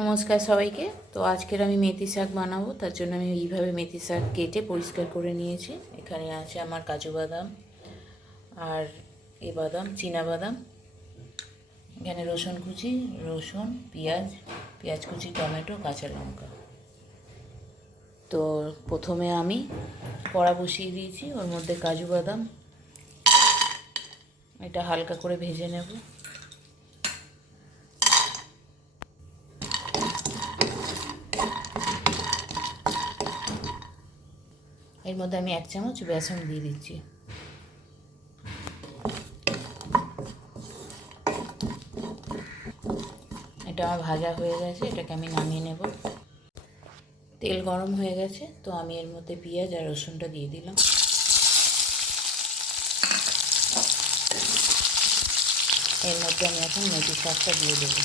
নমস্কার সবাইকে। তো আজকের আমি মেথি শাক বানাবো, তার জন্য আমি এইভাবে মেথি শাক কেটে পরিষ্কার করে নিয়েছি। এখানে আছে আমার কাজু বাদাম আর এ বাদাম, চীনা বাদাম। এখানে রসুন কুচি, রসুন, পেঁয়াজ কুচি, টমেটো, কাঁচা লঙ্কা। তো প্রথমে আমি কড়া বসিয়ে দিয়েছি, ওর মধ্যে কাজু বাদাম এটা হালকা করে ভেজে নেব। এর মধ্যে আমি 1 চামচ বেসন দিয়ে দিচ্ছি। এটা আমার ভাজা হয়ে গেছে, এটাকে আমি নামিয়ে নেব। তেল গরম হয়ে গেছে, তো আমি এর মধ্যে পেঁয়াজ আর রসুনটা দিয়ে দিলাম। এর মধ্যে আমি এখন মেথি শাকটা দিয়ে দেবো।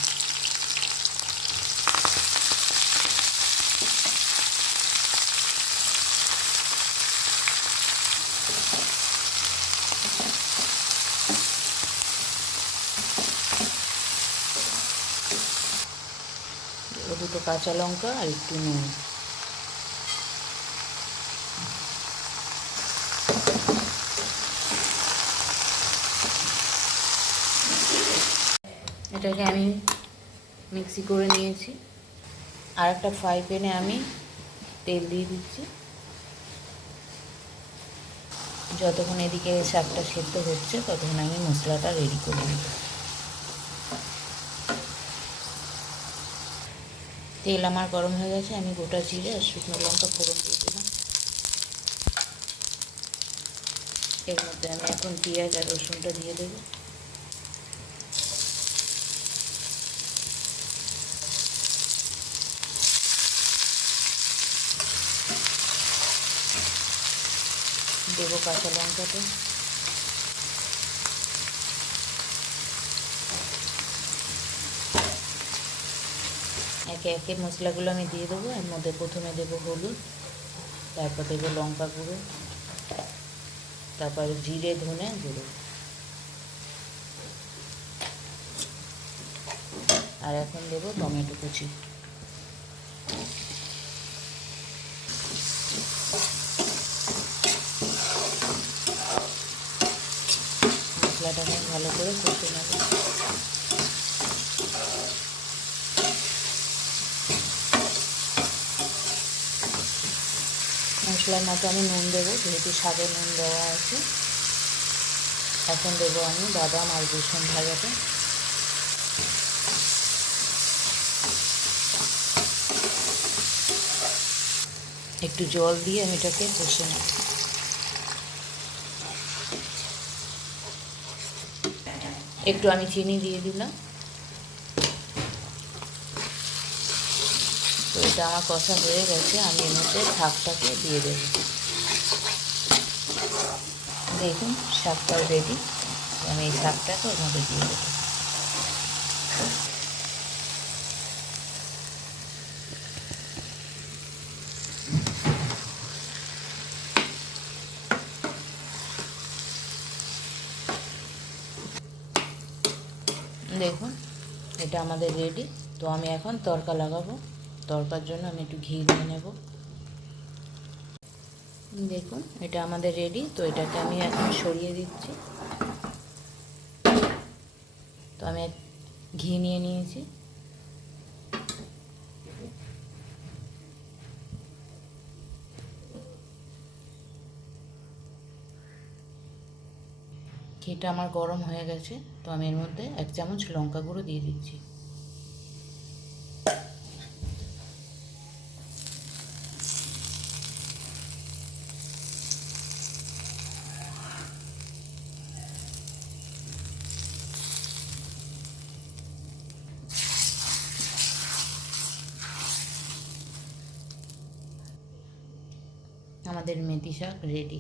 দুটো কাঁচা লঙ্কা আর একটু নুন। এটাকে আমি মিক্সি করে নিয়েছি। আর একটা ফ্রাই প্যানে আমি তেল দিয়ে দিচ্ছি। যতক্ষণ এদিকে শাকটা সেদ্ধ হচ্ছে ততক্ষণ আমি মশলাটা রেডি করে নেব। তেল আমার গরম হয়ে গেছে, আমি গোটা জিরে আর শুকনো লঙ্কা ফোড়ন দিয়ে দিলাম। এর মধ্যে আমি এখন পেঁয়াজ আর রসুনটা দিয়ে দেবো। দেবো কাঁচা লঙ্কাটা। একে একে মশলাগুলো আমি দিয়ে দেবো। এর মধ্যে প্রথমে দেবো হলুদ, তারপর দেবো লঙ্কা গুঁড়ো, তারপর জিরে ধনে গুঁড়ো, আর এখন দেবো টমেটো কুচি। মশলাটাকে ভালো করে কষে নেব। মশলার মতো আমি নুন দেবো, যেহেতু শাকে নুন দেওয়া আছে। এখন দেবো আমি বাদাম আর রসুন ভাজাটা। একটু জল দিয়ে আমি এটাকে কষে নেব। একটু আমি চিনি দিয়ে দিলাম। তো এটা আমার কষা হয়ে গেছে, আমি এর মধ্যে শাকটাকে দিয়ে দেবো। দেখুন শাকটাও রেডি। আমি এই শাকটাকে ওর মধ্যে দিয়ে দেবো। দেখুন এটা আমাদের রেডি। তো আমি এখন তড়কা লাগাবো। তড়কার জন্য আমি একটু ঘি দিয়ে নেব। দেখুন এটা আমাদের রেডি। তো এটাকে আমি এখন সরিয়ে দিচ্ছি। তো আমি ঘি নিয়ে নিয়েছি। ঘিটা আমার গরম হয়ে গেছে, তো আমি এর মধ্যে 1 চামচ লঙ্কা গুঁড়ো দিয়ে দিচ্ছি। আমাদের মেথি শাক রেডি।